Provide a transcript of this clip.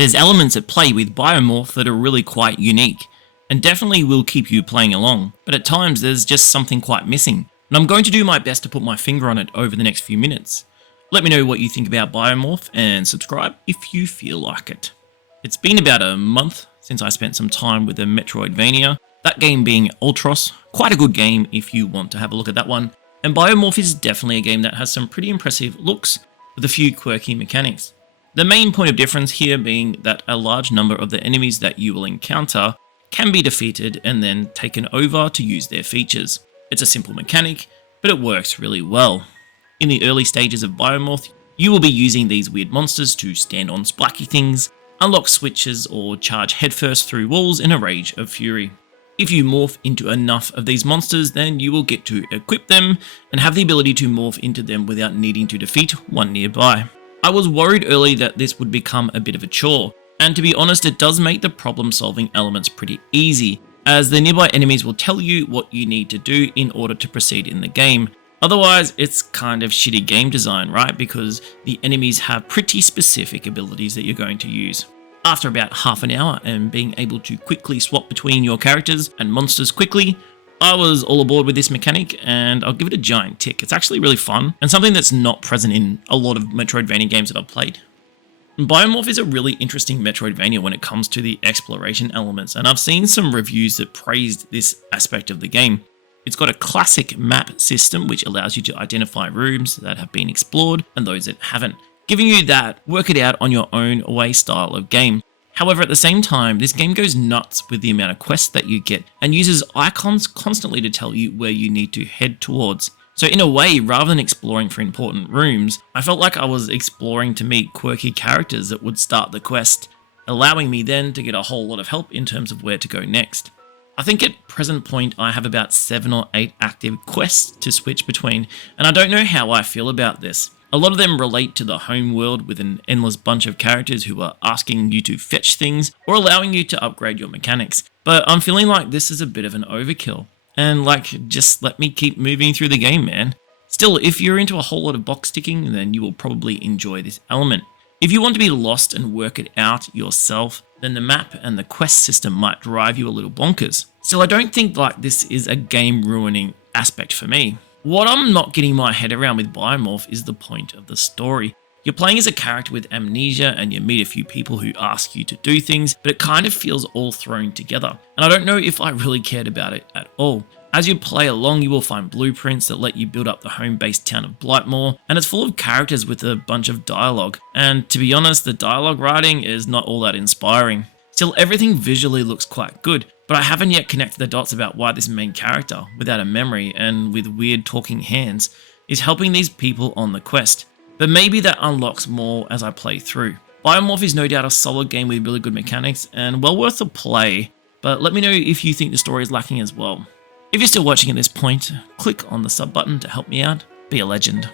There's elements at play with Biomorph that are really quite unique, and definitely will keep you playing along, but at times there's just something quite missing, and I'm going to do my best to put my finger on it over the next few minutes. Let me know what you think about Biomorph, and subscribe if you feel like it. It's been about a month since I spent some time with the Metroidvania, that game being Ultros, quite a good game if you want to have a look at that one, and Biomorph is definitely a game that has some pretty impressive looks with a few quirky mechanics. The main point of difference here being that a large number of the enemies that you will encounter can be defeated and then taken over to use their features. It's a simple mechanic, but it works really well. In the early stages of Biomorph, you will be using these weird monsters to stand on spiky things, unlock switches, or charge headfirst through walls in a rage of fury. If you morph into enough of these monsters, then you will get to equip them and have the ability to morph into them without needing to defeat one nearby. I was worried early that this would become a bit of a chore, and to be honest, it does make the problem solving elements pretty easy, as the nearby enemies will tell you what you need to do in order to proceed in the game. Otherwise, it's kind of shitty game design, right? Because the enemies have pretty specific abilities that you're going to use. After about half an hour and being able to quickly swap between your characters and monsters quickly, I was all aboard with this mechanic, and I'll give it a giant tick. It's actually really fun, and something that's not present in a lot of Metroidvania games that I've played. Biomorph is a really interesting Metroidvania when it comes to the exploration elements, and I've seen some reviews that praised this aspect of the game. It's got a classic map system which allows you to identify rooms that have been explored and those that haven't, giving you that work it out on your own way style of game. However, at the same time, this game goes nuts with the amount of quests that you get and uses icons constantly to tell you where you need to head towards. So in a way, rather than exploring for important rooms, I felt like I was exploring to meet quirky characters that would start the quest, allowing me then to get a whole lot of help in terms of where to go next. I think at present point I have about 7 or 8 active quests to switch between, and I don't know how I feel about this. A lot of them relate to the home world with an endless bunch of characters who are asking you to fetch things or allowing you to upgrade your mechanics. But I'm feeling like this is a bit of an overkill. And just let me keep moving through the game, man. Still, if you're into a whole lot of box ticking, then you will probably enjoy this element. If you want to be lost and work it out yourself, then the map and the quest system might drive you a little bonkers. Still, I don't think this is a game ruining aspect for me. What I'm not getting my head around with Biomorph is the point of the story. You're playing as a character with amnesia and you meet a few people who ask you to do things, but it kind of feels all thrown together. And I don't know if I really cared about it at all. As you play along, you will find blueprints that let you build up the home-based town of Blightmoor, and it's full of characters with a bunch of dialogue. And to be honest, the dialogue writing is not all that inspiring. Still, everything visually looks quite good, but I haven't yet connected the dots about why this main character, without a memory and with weird talking hands, is helping these people on the quest. But maybe that unlocks more as I play through. Biomorph is no doubt a solid game with really good mechanics and well worth a play, but let me know if you think the story is lacking as well. If you're still watching at this point, click on the sub button to help me out. Be a legend.